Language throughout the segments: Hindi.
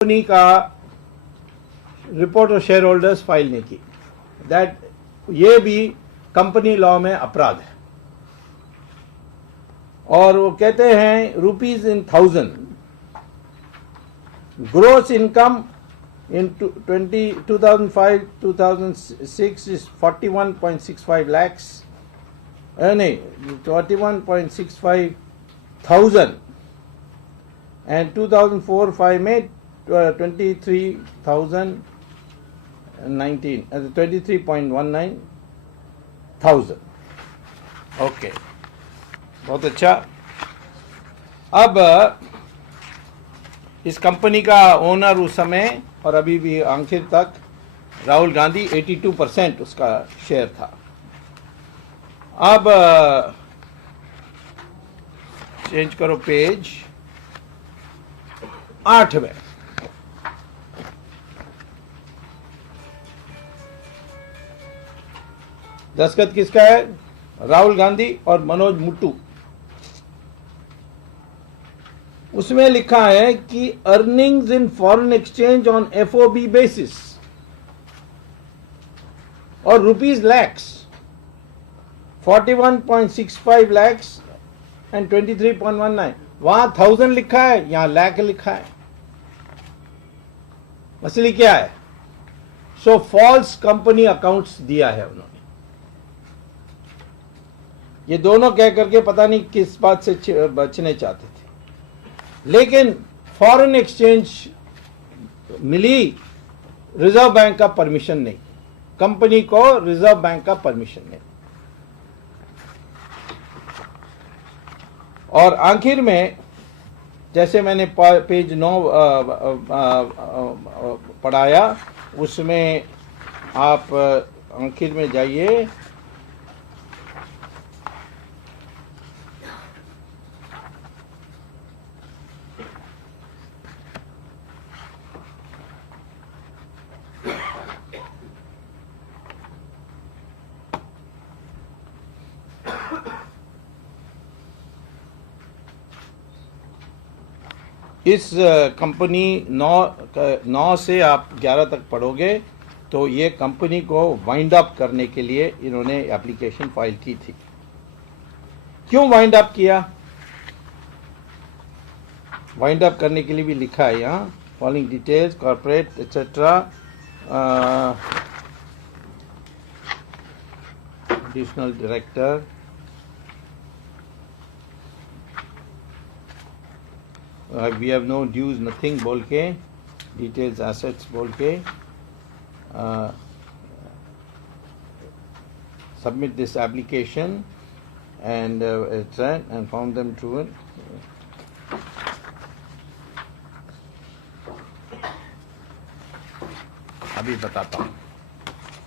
कंपनी का report of share holders file नहीं की, दैट ये भी कंपनी लॉ में अपराध है। और वो कहते हैं rupees in 1000 gross income in 2005-2006 is 41.65 lakhs, नहीं 41.65 thousand, and 2004-5 में 23,019 23.19 thousand। ओके, बहुत अच्छा। अब इस कंपनी का ओनर उस समय और अभी भी आखिर तक राहुल गांधी 82% उसका शेयर था। अब चेंज करो पेज 8 में। दस्तखत किसका है? राहुल गांधी और मनोज मुट्टू। उसमें लिखा है कि earnings in foreign exchange on FOB basis और रुपीज लैक्स 41.65 लैक्स एंड 23.19। वहां 1000 लिखा है, यहां लैख लिखा है। असली क्या है? सो फॉल्स कंपनी अकाउंट्स दिया है उन्होंने। ये दोनों कह करके पता नहीं किस बात से बचने चाहते थे, लेकिन फॉरेन एक्सचेंज मिली, रिजर्व बैंक का परमिशन नहीं, कंपनी को रिजर्व बैंक का परमिशन नहीं। और आखिर में जैसे मैंने पेज 9 पढ़ाया, उसमें आप आखिर में जाइए, इस कंपनी 9 से आप 11 तक पढ़ोगे तो ये कंपनी को वाइंड अप करने के लिए इन्होंने एप्लीकेशन फाइल की थी। क्यों वाइंड अप किया? वाइंड अप करने के लिए भी लिखा है यहाँ, following details corporate etcetera, additional director, we have no dues nothing बोल के, details assets बोल के, submit this application and and found them true। अभी बताता हूँ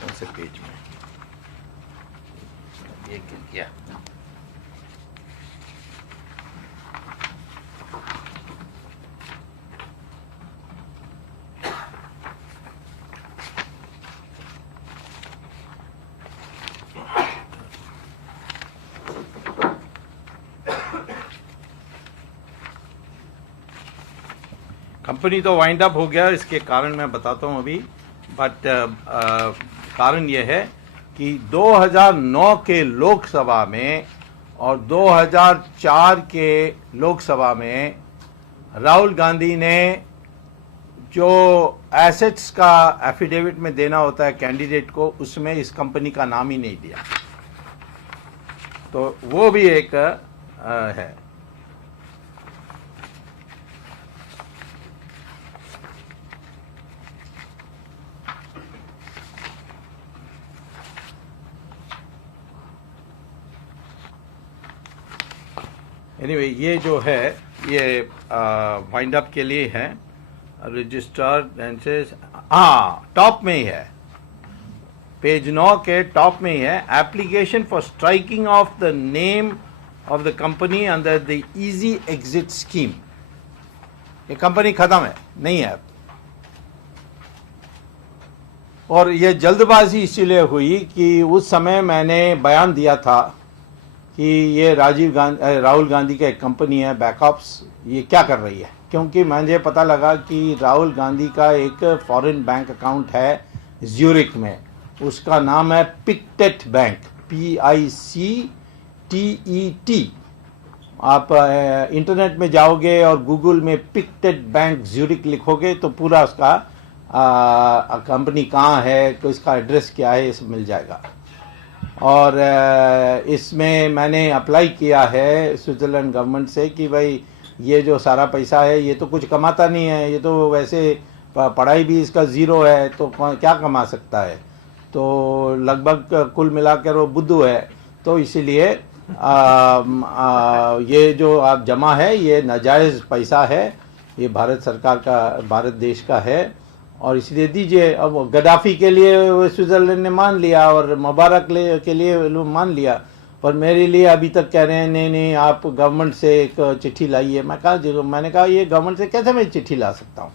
कौन से पेज में ये किया। कंपनी तो वाइंड अप हो गया, इसके कारण मैं बताता हूं अभी, बट कारण यह है कि 2009 के लोकसभा में और 2004 के लोकसभा में राहुल गांधी ने जो एसेट्स का एफिडेविट में देना होता है कैंडिडेट को, उसमें इस कंपनी का नाम ही नहीं दिया। तो वो भी एक है। एनीवे ये जो है ये वाइंड अप के लिए है। रजिस्टर्ड एंसेस, हाँ टॉप में ही है, पेज 9 के टॉप में ही है। Application for striking off the name of the company under the easy exit scheme. ये कंपनी खत्म है, नहीं है। और ये जल्दबाजी इसीलिए हुई कि उस समय मैंने बयान दिया था कि ये राहुल गांधी का एक कंपनी है बैकअप्स, ये क्या कर रही है। क्योंकि मुझे पता लगा कि राहुल गांधी का एक फॉरेन बैंक अकाउंट है ज्यूरिक में, उसका नाम है पिक्टेट बैंक, PICTET। आप इंटरनेट में जाओगे और गूगल में पिक्टेट बैंक ज्यूरिक लिखोगे तो पूरा उसका कंपनी कहाँ है, तो इसका एड्रेस क्या है, ये सब मिल जाएगा। और इसमें मैंने अप्लाई किया है स्विट्ज़रलैंड गवर्नमेंट से कि भाई ये जो सारा पैसा है ये तो कुछ कमाता नहीं है, ये तो वैसे पढ़ाई भी इसका ज़ीरो है, तो क्या कमा सकता है, तो लगभग कुल मिलाकर वो बुद्धू है। तो इसीलिए ये जो आप जमा है ये नाजायज़ पैसा है, ये भारत सरकार का, भारत देश का है, और इसलिए दीजिए। अब गद्दाफी के लिए स्विट्ज़रलैंड ने मान लिया और मुबारक के लिए मान लिया, पर मेरे लिए अभी तक कह रहे हैं नहीं नहीं आप गवर्नमेंट से एक चिट्ठी लाइए। मैंने कहा ये गवर्नमेंट से कैसे मैं चिट्ठी ला सकता हूँ,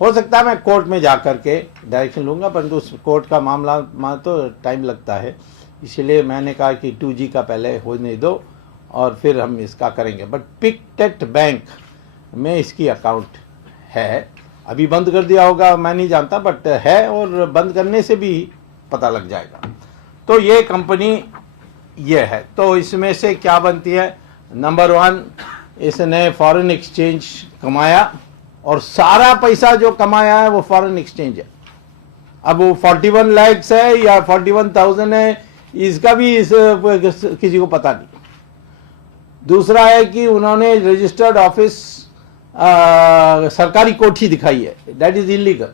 हो सकता है मैं कोर्ट में जा कर के डायरेक्शन लूँगा, परंतु उस कोर्ट का मामला तो टाइम लगता है, इसलिए मैंने कहा कि 2G का पहले होने दो और फिर हम इसका करेंगे। बट पिक्टेट बैंक में इसकी अकाउंट है, अभी बंद कर दिया होगा मैं नहीं जानता, बट है, और बंद करने से भी पता लग जाएगा। तो ये कंपनी ये है। तो इसमें से क्या बनती है, नंबर 1 इसने फॉरेन एक्सचेंज कमाया, और सारा पैसा जो कमाया है वो फॉरेन एक्सचेंज है। अब वो 41 लाख है या 41,000 है, इसका भी किसी को पता नहीं। दूसरा है कि उन्होंने रजिस्टर्ड ऑफिस सरकारी कोठी दिखाई है, दैट इज इलीगल।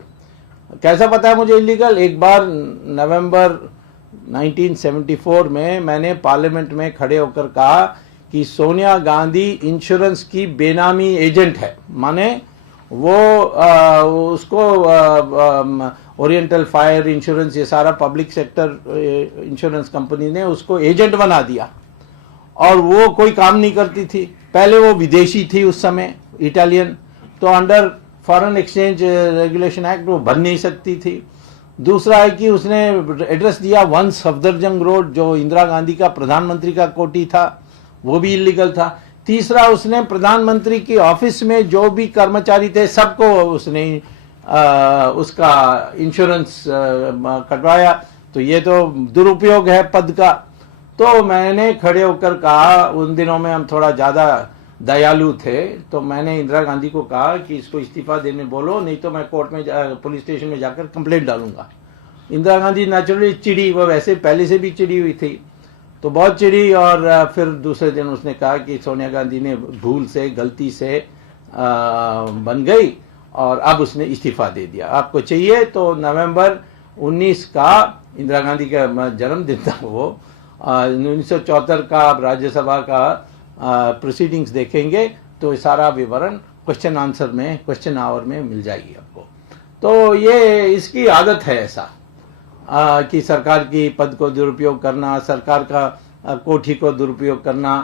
कैसा पता है मुझे इलीगल, एक बार नवंबर 1974 में मैंने पार्लियामेंट में खड़े होकर कहा कि सोनिया गांधी इंश्योरेंस की बेनामी एजेंट है, माने वो उसको ओरिएंटल फायर इंश्योरेंस, ये सारा पब्लिक सेक्टर इंश्योरेंस कंपनी ने उसको एजेंट बना दिया, और वो कोई काम नहीं करती थी। पहले वो विदेशी थी उस समय, इटालियन, तो under foreign exchange regulation act वो बन नहीं सकती थी। दूसरा है कि उसने एड्रेस दिया 1 सफदरजंग रोड, जो इंदिरा गांधी का प्रधानमंत्री का कोठी था, वो भी इलीगल था। तीसरा, उसने प्रधानमंत्री की ऑफिस में जो भी कर्मचारी थे सबको उसने उसका इंश्योरेंस कटवाया, तो ये तो दुरुपयोग है पद का। तो मैंने खड़े होकर कहा, उन दिनों में हम थोड़ा ज़्यादा दयालु थे, तो मैंने इंदिरा गांधी को कहा कि इसको इस्तीफा देने बोलो, नहीं तो मैं कोर्ट में पुलिस स्टेशन में जाकर कंप्लेंट डालूंगा। इंदिरा गांधी नेचुरली चिड़ी, वो वैसे पहले से भी चिड़ी हुई थी, तो बहुत चिड़ी, और फिर दूसरे दिन उसने कहा कि सोनिया गांधी ने भूल से, गलती से बन गई, और अब उसने इस्तीफा दे दिया। आपको चाहिए तो नवंबर 19 का इंदिरा गांधी का जन्मदिन था वो, 1974 का आप राज्यसभा का प्रोसीडिंग्स देखेंगे तो सारा विवरण क्वेश्चन आंसर में, क्वेश्चन आवर में मिल जाएगी आपको। तो ये इसकी आदत है ऐसा कि सरकार की पद को दुरुपयोग करना, सरकार का कोठी को दुरुपयोग करना।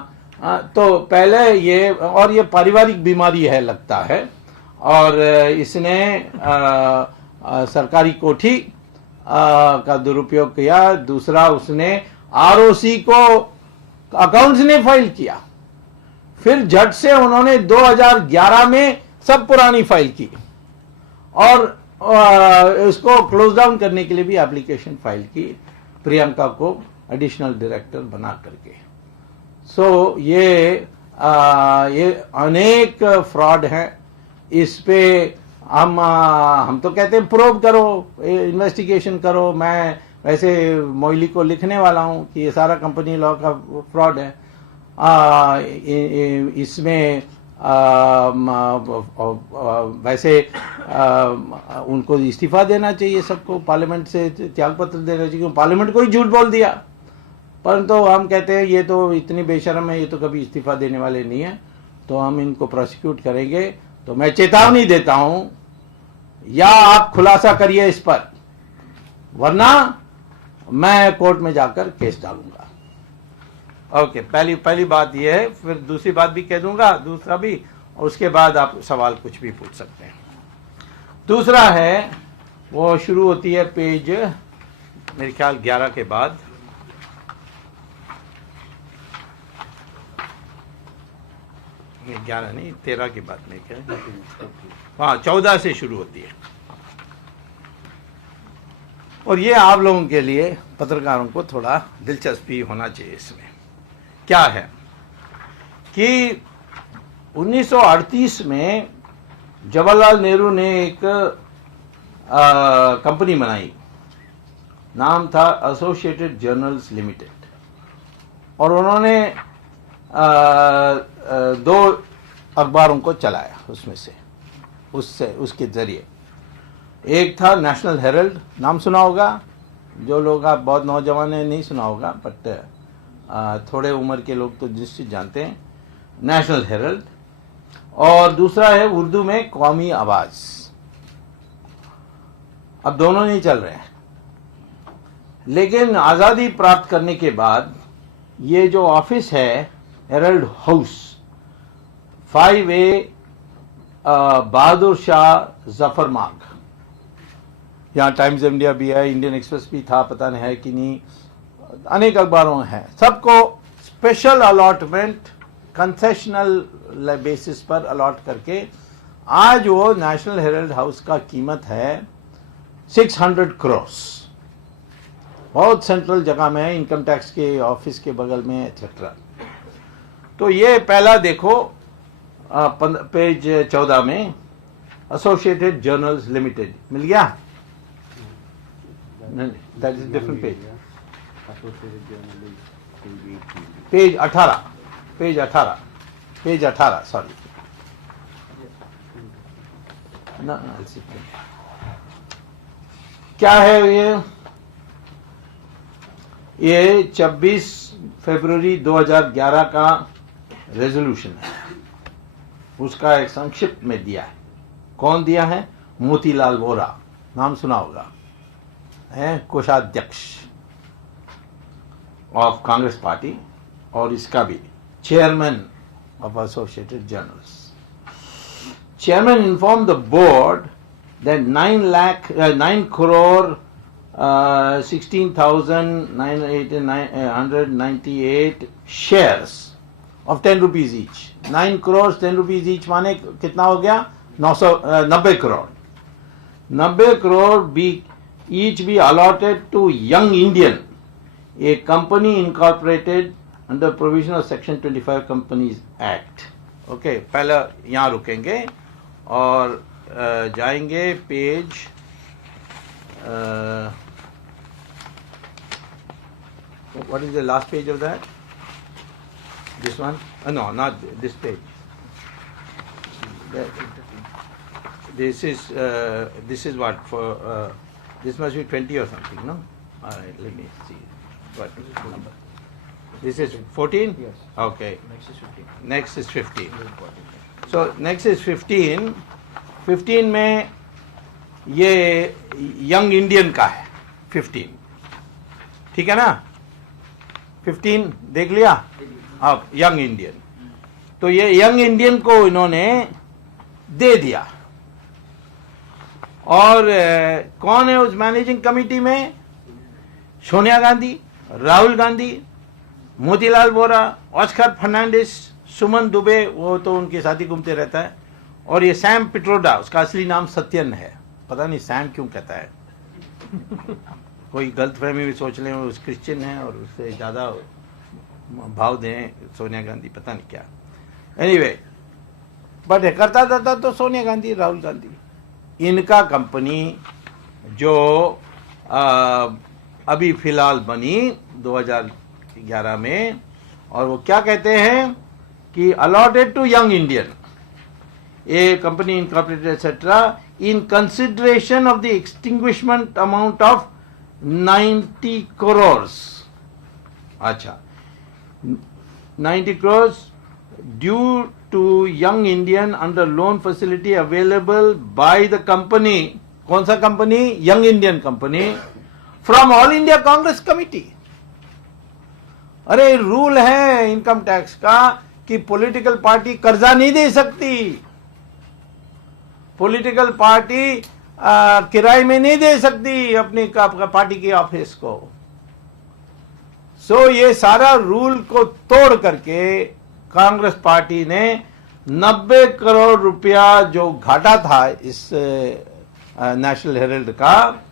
तो पहले ये, और ये पारिवारिक बीमारी है लगता है, और इसने सरकारी कोठी का दुरुपयोग किया। दूसरा, उसने ROC को अकाउंट्स ने फाइल किया, फिर झट से उन्होंने 2011 में सब पुरानी फाइल की, और इसको क्लोज डाउन करने के लिए भी एप्लीकेशन फाइल की, प्रियंका को एडिशनल डायरेक्टर बना करके। सो ये अनेक फ्रॉड हैं, इस पे हम तो कहते हैं प्रोब करो, इन्वेस्टिगेशन करो। मैं वैसे मोइली को लिखने वाला हूं कि ये सारा कंपनी लॉ का फ्रॉड है। इसमें वैसे उनको इस्तीफा देना चाहिए, सबको पार्लियामेंट से त्याग पत्र देना चाहिए, पार्लियामेंट को ही झूठ बोल दिया। परंतु हम कहते हैं ये तो इतनी बेशर्म है, ये तो कभी इस्तीफा देने वाले नहीं है, तो हम इनको प्रोसिक्यूट करेंगे। तो मैं चेतावनी देता हूं, या आप खुलासा करिए इस पर, वरना मैं कोर्ट में जाकर केस डालूंगा। ओके, पहली बात यह है, फिर दूसरी बात भी कह दूंगा, दूसरा भी, और उसके बाद आप सवाल कुछ भी पूछ सकते हैं। दूसरा है, वो शुरू होती है पेज मेरे ख्याल 11 के बाद। 11 नहीं, 13 की बात नहीं क्या, हाँ 14 से शुरू होती है। और ये आप लोगों के लिए पत्रकारों को थोड़ा दिलचस्पी होना चाहिए इसमें। क्या है कि 1938 में जवाहरलाल नेहरू ने एक कंपनी बनाई, नाम था एसोसिएटेड जर्नल्स लिमिटेड, और उन्होंने दो अखबारों को चलाया उसमें से, उसके जरिए। एक था नेशनल हेरल्ड, नाम सुना होगा, जो लोग आप बहुत नौजवान ने नहीं सुना होगा, बट थोड़े उम्र के लोग तो निश्चित जानते हैं, नेशनल हेरल्ड। और दूसरा है उर्दू में कौमी आवाज। अब दोनों नहीं चल रहे हैं, लेकिन आजादी प्राप्त करने के बाद ये जो ऑफिस है Herald house, 5A Bahadur Shah Zafar मार्ग, यहाँ टाइम्स इंडिया भी है, इंडियन एक्सप्रेस भी था, पता नहीं है कि नहीं, अनेक अखबारों हैं, सबको स्पेशल अलॉटमेंट कंसेशनल बेसिस पर अलॉट करके आज वो नेशनल हेरल्ड हाउस का कीमत है 600 करोड़। बहुत सेंट्रल जगह में है, इनकम टैक्स के ऑफिस के बगल में एक्सेट्रा। तो ये पहला देखो पेज 14 में, एसोसिएटेड जर्नल्स लिमिटेड, मिल गया? That is different page, page 18 sorry ना, क्या है ये 26 फरवरी 2011 का रेजोल्यूशन है, उसका एक संक्षिप्त में दिया है। कौन दिया है? मोतीलाल वोरा, नाम सुना होगा, है कोषाध्यक्ष ऑफ कांग्रेस पार्टी, और इसका भी chairman of associated journals. Chairman inform the board that 9 crore 16,998 shares of 10 rupees each. 9 crores 10 rupees each माने कितना हो गया? 90 crore. 90 crore be each be allotted to Young Indian, a company incorporated under provision of Section 25 Companies Act. Okay, पहले यहाँ रुकेंगे और जाएंगे page what is the last page of that? This one? No, not this page. This is what for? This must be 20 or something, no? All right, let me see. What number? This is 14? Yes. Okay. Next is 15. Next is 15. Very important. So next is 15. 15 में ये यंग इंडियन का है 15, ठीक है ना? 15 देख लिया? अब यंग इंडियन, तो ये यंग इंडियन को इन्होंने दे दिया। और कौन है उस मैनेजिंग कमेटी में? सोनिया गांधी, राहुल गांधी, मोतीलाल वोरा, ऑस्कर फर्नांडिस, सुमन दुबे, वो तो उनके साथ ही घूमते रहता है, और ये सैम पिट्रोडा, उसका असली नाम सत्यन है, पता नहीं सैम क्यों कहता है, कोई गलतफहमी भी सोच लें उस क्रिश्चियन है और उससे ज़्यादा भाव दें सोनिया गांधी, पता नहीं क्या। एनीवे, बट करता था तो सोनिया गांधी, राहुल गांधी, इनका कंपनी जो अभी फिलहाल बनी 2011 में, और वो क्या कहते हैं कि allotted to Young Indian, a company incorporated etc. in consideration of the extinguishment amount of 90 crores. अच्छा, 90 crores due to Young Indian under loan facility available by the company. कौन सा company? Young Indian company from All India Congress Committee. अरे रूल है इनकम टैक्स का कि पॉलिटिकल पार्टी कर्जा नहीं दे सकती, पॉलिटिकल पार्टी किराए में नहीं दे सकती अपनी पार्टी की ऑफिस को। सो ये सारा रूल को तोड़ करके कांग्रेस पार्टी ने 90 करोड़ रुपया जो घाटा था इस नेशनल हेराल्ड का,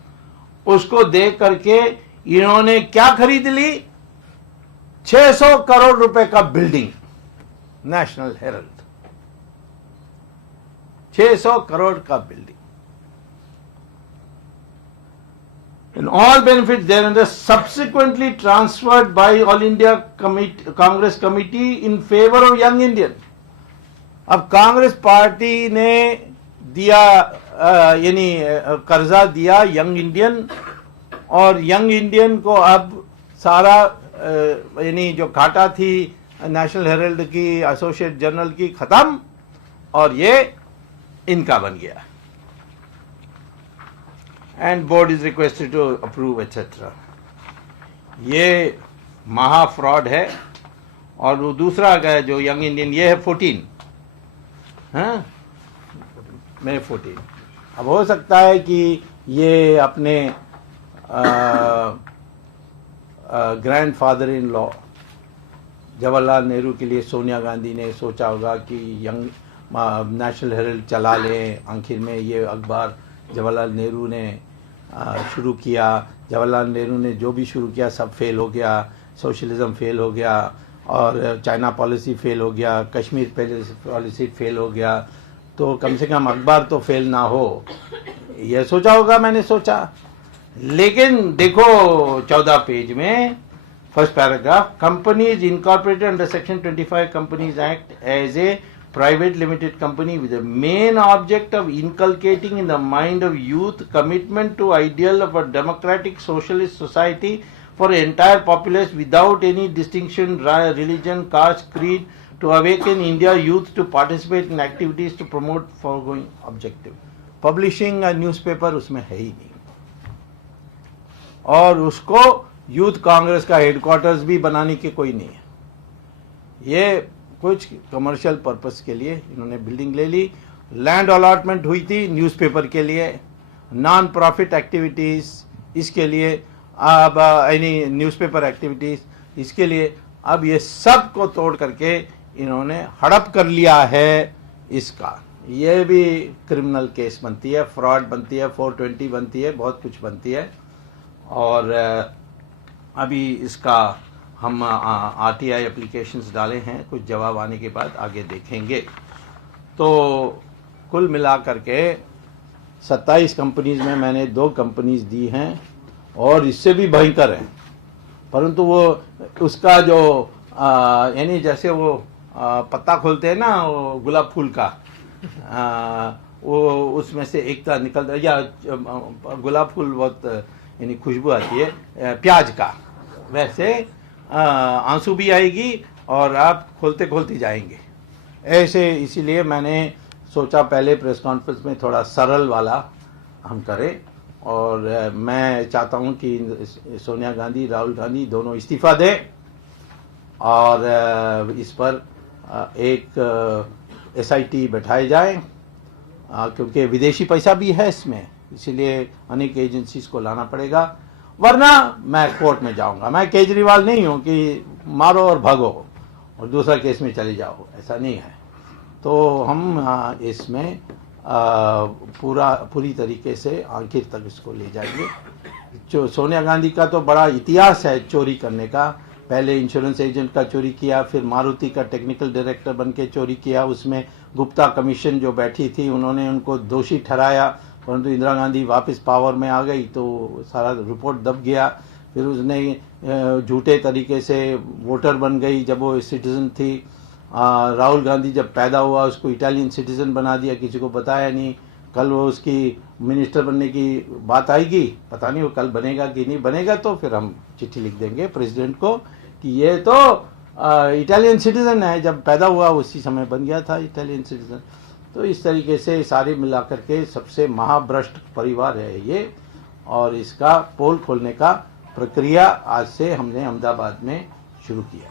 उसको देख करके इन्होंने क्या खरीद ली? 600 करोड़ रुपए का बिल्डिंग नेशनल हेराल्ड, 600 करोड़ का building. And all benefits thereafter subsequently transferred by All India Congress Committee in favor of Young Indian। अब कांग्रेस पार्टी ने दिया यानी कर्जा दिया यंग इंडियन, और यंग इंडियन को अब सारा यानी जो घाटा थी नेशनल हेराल्ड की, एसोसिएट जर्नल की, खत्म, और ये इनका बन गया। And board is requested to approve etcetera. ये महा फ्रॉड है। और वो दूसरा जो यंग इंडियन, ये है 14, हाँ, May 14। अब हो सकता है कि ये अपने grandfather in law Jawaharlal Nehru के लिए सोनिया गांधी ने सोचा होगा कि यंग नेशनल हेराल्ड चला लें। आखिर में ये अखबार जवाहरलाल नेहरू ने शुरू किया। जवाहरलाल नेहरू ने जो भी शुरू किया सब फेल हो गया। सोशलिज्म फेल हो गया, और चाइना पॉलिसी फेल हो गया, कश्मीर पॉलिसी फेल हो गया, तो कम से कम अखबार तो फेल ना हो, यह सोचा होगा, मैंने सोचा। लेकिन देखो 14 पेज में first paragraph, companies incorporated under section 25 companies act as a private limited company with the main object of inculcating in the mind of youth commitment to ideal of a democratic socialist society for the entire populace without any distinction, religion, caste, creed, to awaken India youth to participate in activities to promote foregoing objective। Publishing a newspaper उसमें है ही नहीं, और उसको यूथ कांग्रेस का हेडक्वार्टर्स भी बनाने के कोई नहीं है। ये कुछ कमर्शियल पर्पस के लिए इन्होंने बिल्डिंग ले ली। लैंड अलॉटमेंट हुई थी न्यूज़पेपर के लिए, नॉन प्रॉफिट एक्टिविटीज़ इसके लिए, अब यानी न्यूज़पेपर एक्टिविटीज़ इसके लिए, अब ये सब को तोड़ करके इन्होंने हड़प कर लिया है इसका। ये भी क्रिमिनल केस बनती है, फ्रॉड बनती है, 420 बनती है, बहुत कुछ बनती है। और अभी इसका हम आरटीआई एप्लीकेशंस डाले हैं, कुछ जवाब आने के बाद आगे देखेंगे। तो कुल मिला करके 27 कंपनीज में मैंने 2 कंपनीज दी हैं, और इससे भी भयंकर हैं। परंतु वो उसका जो यानी जैसे वो पत्ता खोलते हैं ना, वो गुलाब फूल का, वो उसमें से एक तरह निकलता है, या गुलाब फूल बहुत यानी खुशबू आती है प्याज का, वैसे आंसू भी आएगी और आप खोलते खोलते जाएंगे ऐसे। इसीलिए मैंने सोचा पहले प्रेस कॉन्फ्रेंस में थोड़ा सरल वाला हम करें, और मैं चाहता हूं कि सोनिया गांधी, राहुल गांधी दोनों इस्तीफा दें, और इस पर एक SIT बैठाए जाए, क्योंकि विदेशी पैसा भी है इसमें, इसीलिए अनेक एजेंसीज को लाना पड़ेगा, वरना मैं कोर्ट में जाऊंगा। मैं केजरीवाल नहीं हूं कि मारो और भागो और दूसरा केस में चले जाओ, ऐसा नहीं है। तो हम इसमें पूरी तरीके से आखिर तक इसको ले जाएंगे। जो सोनिया गांधी का तो बड़ा इतिहास है चोरी करने का। पहले इंश्योरेंस एजेंट का चोरी किया, फिर मारुति का टेक्निकल डायरेक्टर बन के चोरी किया। उसमें गुप्ता कमीशन जो बैठी थी उन्होंने उनको दोषी ठहराया, परंतु इंदिरा गांधी वापस पावर में आ गई तो सारा रिपोर्ट दब गया। फिर उसने झूठे तरीके से वोटर बन गई जब वो सिटीजन थी। राहुल गांधी जब पैदा हुआ उसको इटालियन सिटीजन बना दिया, किसी को बताया नहीं। कल वो उसकी मिनिस्टर बनने की बात आएगी, पता नहीं वो कल बनेगा कि नहीं बनेगा, तो फिर हम चिट्ठी लिख देंगे प्रेसिडेंट को कि ये तो इटालियन सिटीजन है, जब पैदा हुआ उसी समय बन गया था इटालियन सिटीजन। तो इस तरीके से सारे मिलाकर के सबसे महाभ्रष्ट परिवार है ये, और इसका पोल खोलने का प्रक्रिया आज से हमने अहमदाबाद में शुरू किया।